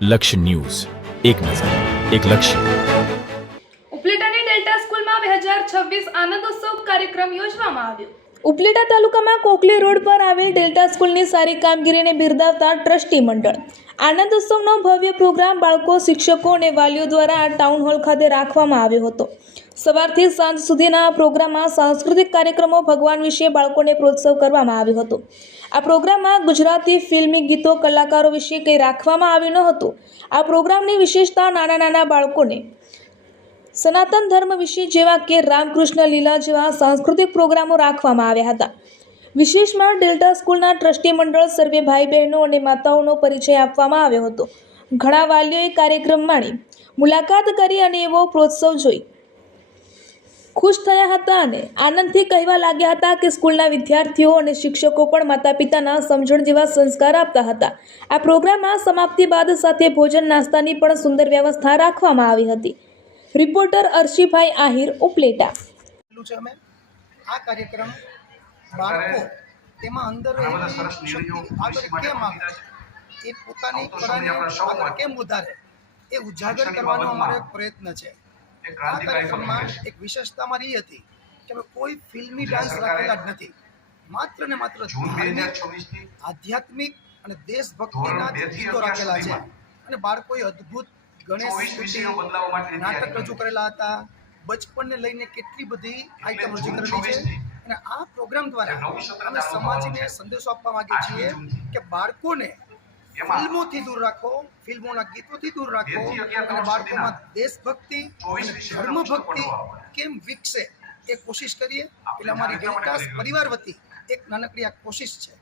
લક્ષ્ય ન્યૂઝ, એક નજર, એક લક્ષ્ય. ઉપલેટાની ડેલ્ટા સ્કૂલમાં 2026 આનંદોત્સવ કાર્યક્રમ યોજવામાં આવ્યો. ઉપલેટા તાલુકામાં કોકલી રોડ પર આવેલ ડેલ્ટા સ્કૂલની સારી કામગીરીને બિરદાવતા ટ્રસ્ટી મંડળ આનંદોત્સવનો ભવ્ય પ્રોગ્રામ બાળકો, શિક્ષકો અને વાલીઓ દ્વારા આ ટાઉન હોલ ખાતે રાખવામાં આવ્યો હતો. સવારથી સાંજ સુધીના આ પ્રોગ્રામમાં સાંસ્કૃતિક કાર્યક્રમો, ભગવાન વિશે બાળકોને પ્રોત્સાહન કરવામાં આવ્યો હતો. આ પ્રોગ્રામમાં ગુજરાતી ફિલ્મી ગીતો, કલાકારો વિશે કંઈ રાખવામાં આવ્યું ન હતું. આ પ્રોગ્રામની વિશેષતા નાના બાળકોને સનાતન ધર્મ વિશે જેવા કે રામકૃષ્ણ લીલા જેવા સાંસ્કૃતિક પ્રોગ્રામો રાખવામાં આવ્યા હતા. વિશેષમાં ડેલ્ટા સ્કૂલના ટ્રસ્ટી મંડળ સર્વે ભાઈ બહેનો અને માતાઓનો પરિચય આપવામાં આવ્યો હતો. ઘણા વાલીઓએ કાર્યક્રમ માણી મુલાકાત કરી અને એવો પ્રોત્સાહન જોઈ ખુશ થયા હતા અને આનંદથી કહેવા લાગ્યા હતા કે સ્કૂલના વિદ્યાર્થીઓ અને શિક્ષકો પણ માતા પિતાના સમજણ જેવા સંસ્કાર આપતા હતા. આ પ્રોગ્રામમાં સમાપ્તિ બાદ સાથે ભોજન, નાસ્તાની પણ સુંદર વ્યવસ્થા રાખવામાં આવી હતી. રિપોર્ટર અર્શીભાઈ આહિર, ઉપલેટા. અમે આ કાર્યક્રમ બાળકો તેમાં અંદર આગળ કેમ આવે, એ પોતાની કળાને આગળ કેમ વધારે, એ ઉજાગર કરવાનો અમારો એક પ્રયત્ન છે. આ કાર્યક્રમમાં એક વિશેષતા અમારી એ હતી કે અમે કોઈ ફિલ્મી ડાન્સ રાખેલા જ નથી. માત્ર ને માત્ર ધાર્મિક, આધ્યાત્મિક અને દેશભક્તિના ગીતો રાખેલા છે. અને બાળકોએ અદ્ભુત ગણેશ સ્તુતિ નાટક રજૂ કરેલા હતા. બચપણને લઈને કેટલી બધી આઈટમ રજૂ કરેલી છે. અને આ પ્રોગ્રામ દ્વારા અમે સમાજને સંદેશો આપવા માંગીએ છીએ કે બાળકોને ફિલ્મોથી દૂર રાખો, ફિલ્મોના ગીતોથી દૂર રાખો અને બાળકોમાં દેશભક્તિ અને ધર્મભક્તિ કેમ વિકસે એ કોશિશ કરીએ. એટલે અમારી ડેલ્ટા પરિવાર વતી એક નાનકડી આ કોશિશ છે.